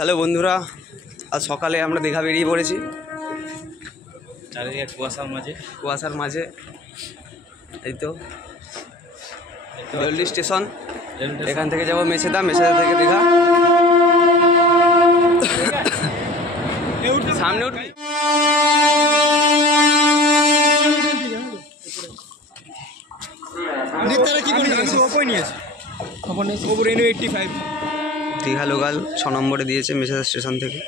Hello বন্ধুরা, আজ সকালে আমরা দীঘা বেরিয়ে পড়েছি। চারিদিকে কুয়াশার মাঝে এই তো রেলওয়ে স্টেশন। এখান থেকে যাবো মেছেদা, মেছেদা থেকে দীঘা। সামনে উঠবি? দীঘা লোকাল 6 নম্বরে দিয়েছে মেছেদা স্টেশন থেকে।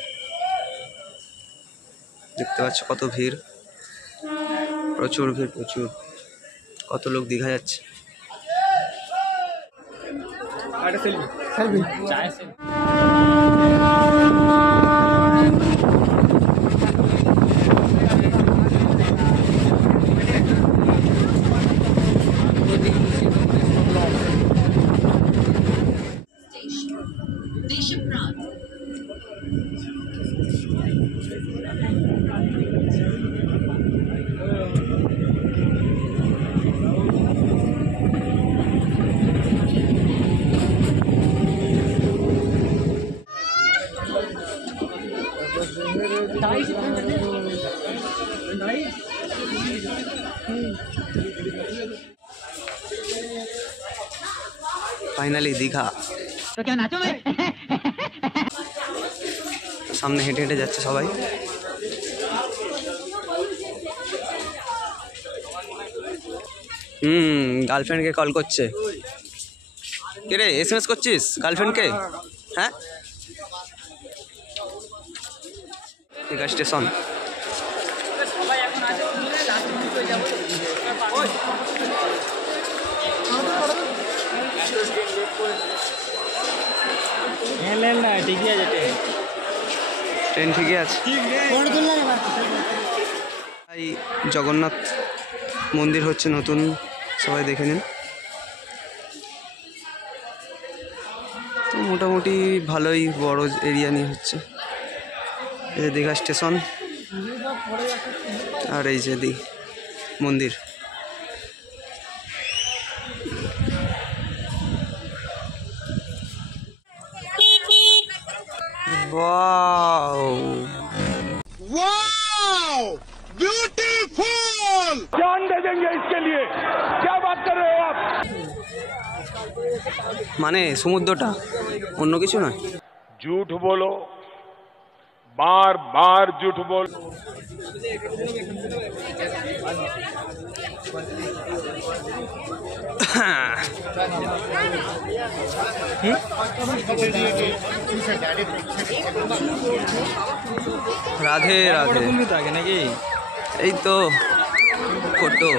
দেখতে পাচ্ছ কত ভিড়, প্রচুর ভিড়, প্রচুর। কত লোক দীঘা যাচ্ছে। ফাইনালি দীঘা। সামনে হেঁটে হেঁটে যাচ্ছে সবাই। গার্লফ্রেন্ডকে কল করছে। কে রে, SMS করছিস গার্লফ্রেন্ডকে? হ্যাঁ, দীঘা স্টেশন। ট্রেন ঠিকই আছে। এই জগন্নাথ মন্দির হচ্ছে নতুন, সবাই দেখে নিন। তো মোটামুটি ভালোই বড় এরিয়া নিয়ে হচ্ছে। এই যে দীঘা স্টেশন, আর এই যে মন্দির। वाओ वाओ ब्यूटीफुल, जान दे देंगे इसके लिए। क्या बात कर रहे हो आप? মানে সমুদ্রটা অন্য কিছু নয়। झूठ बोलो, बार बार झूठ बोल। রাধে রাধে। নাকি এই তো ফটো।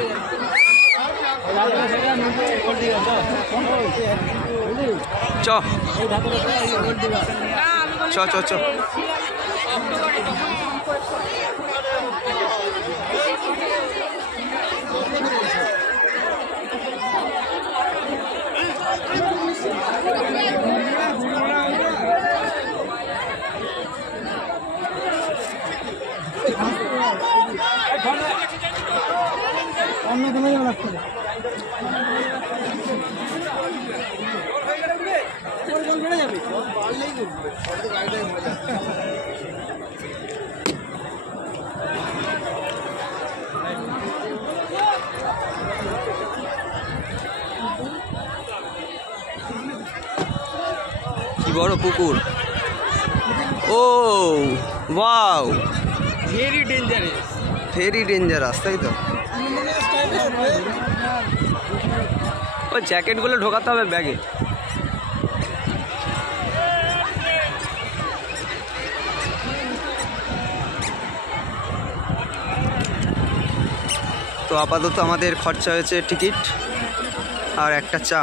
চ চ চ চ। কি বড় পুকুর! ও ওয়াও, ভেরি ডেঞ্জারাস, তাই তো। ওই জ্যাকেটগুলো ঢোকাতে হবে ব্যাগে। তো আপাতত আমাদের খরচা হয়েছে টিকিট আর একটা চা,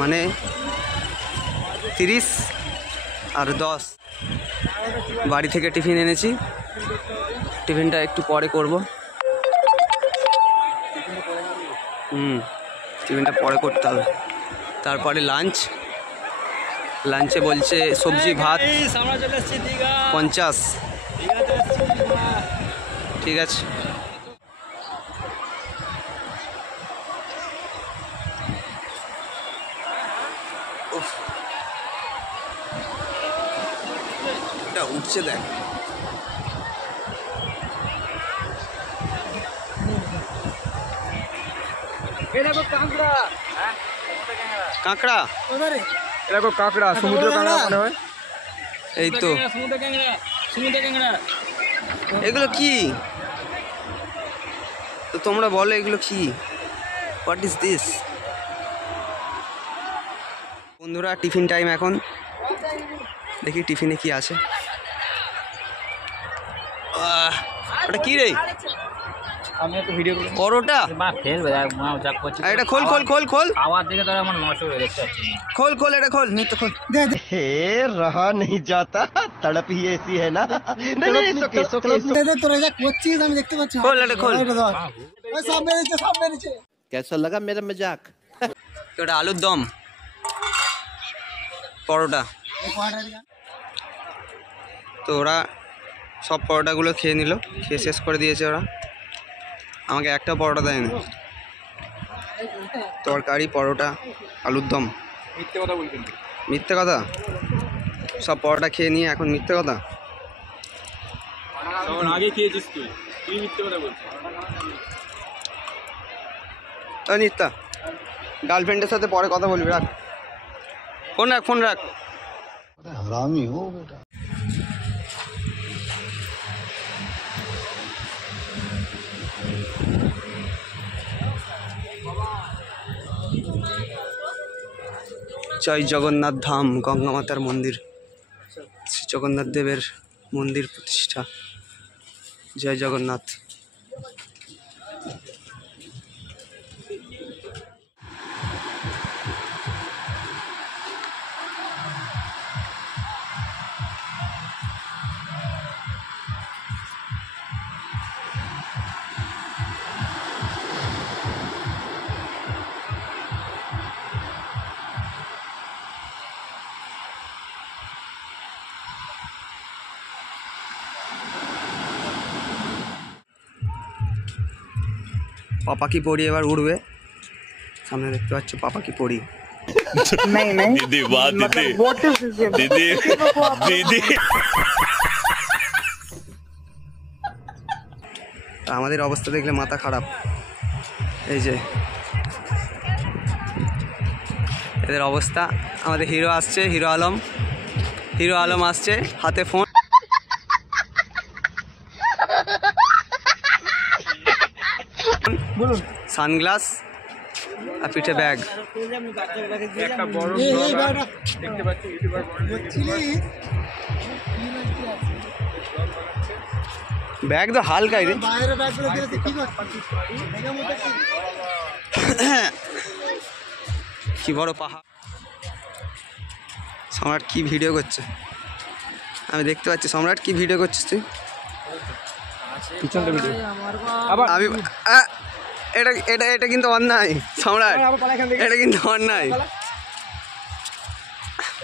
মানে 30 আর 10। বাড়ি থেকে টিফিন এনেছি, টিফিনটা একটু পরে করব। টিফিনটা পরে করতে হবে। তারপরে লাঞ্চে বলছে সবজি ভাত 50। ঠিক আছে। উঠছে দেখ। কাঁকড়া, দেখো কাঁকড়া, সমুদ্র কাঁকড়া মনে হয়। এই তো এগুলো কি? তো তোমরা বলো এগুলো কি? What is this? বন্ধুরা টিফিন টাইম এখন, দেখি টিফিনে কি আছে। ওটা কি রে? আমি একটা ভিডিও করি। পরোটা? মা ফেলবে মা যা করছে। আর এটা খোল খোল খোল খোল খাওয়ার দিকে তো আমার নষ্ট হয়ে দেখতে পাচ্ছি না। খোল খোল, এটা খোল, নিত্য খোল। हे रहा नहीं जाता, तड़प ही ऐसी है ना। नहीं তোরা যা করছিস আমি দেখতে পাচ্ছি। খোল, এটা খোল। সামনে নিচে कैसा लगा मेरा मजाक? তো এটা আলুর দম, পরোটা। তো ওরা সব পরোটাগুলো খেয়ে নিল, খেয়ে শেষ করে দিয়েছে ওরা। আমাকে একটা পরোটা দেয়নি। তরকারি, পরোটা, আলুর দম। মিথ্যে কথা বলছেন। মিথ্যে কথা? সব পরোটা খেয়ে নিয়ে এখন মিথ্যে কথা? তখন আগে খেয়েছিস তুই, তুই মিথ্যে কথা বলছিস। নিত্যা, গার্লফ্রেন্ডের সাথে পরে কথা বলবি, রাখ ফোন, রাখ ফোন রাখ। हरामी हो बेटा। জয় জগন্নাথ ধাম, গঙ্গা মাতার মন্দির, শ্রী জগন্নাথ দেবের মন্দির প্রতিষ্ঠা। জয় জগন্নাথ। পাপা কি পড়ি এবার উড়বে, সামনে দেখতে পাচ্ছ পাপা কি পড়ি। दीदी वाह दीदी दीदी दीदी আমাদের অবস্থা দেখলে মাথা খারাপ। এই যে এদের অবস্থা। আমাদের হিরো আসছে, হিরো আলম আসছে, হাতে ফোন, সানগ্লাস আর পিঠে ব্যাগ। একটা বড় দেখতে পাচ্ছি ইউটিউবার, ব্যাগ তো হালকাই রে। বাইরে ব্যাগগুলো দিয়েছে কি করছিস? দেখে মতো কি? কি বড় পাহাড়। সম্রাট কি ভিডিও করছে আমি দেখতে পাচ্ছি। সম্রাট কি ভিডিও করছিস তুই? পিছনটা ভিডিও। আমি এটা এটা এটা কিন্তু অন্যায় সম্রাট, এটা কিন্তু অন্যায়।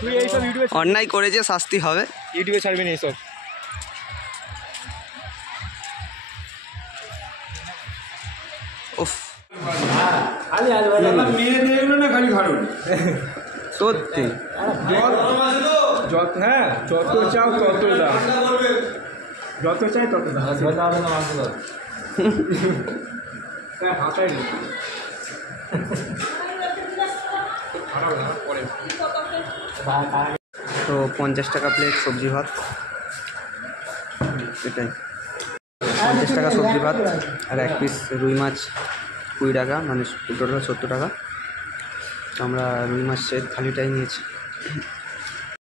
তুই এইসব ভিডিও অন্যায় করেছে, শাস্তি হবে। ইউটিউবে ছাড়বি না এইসব। উফ, মেয়ে দেখলো না খালি ভালো। সত্যি যত হ্যাঁ যত চাও তত দাও, যত চাই তত দাও। হাতাই নেই। তো 50 টাকা প্লেট সবজি ভাত, এটাই 50 টাকা সবজি ভাত। আর এক পিস রুই মাছ 20 টাকা, মানে টোটাল 70 টাকা। আমরা রুই মাছের থালিটাই নিয়েছি।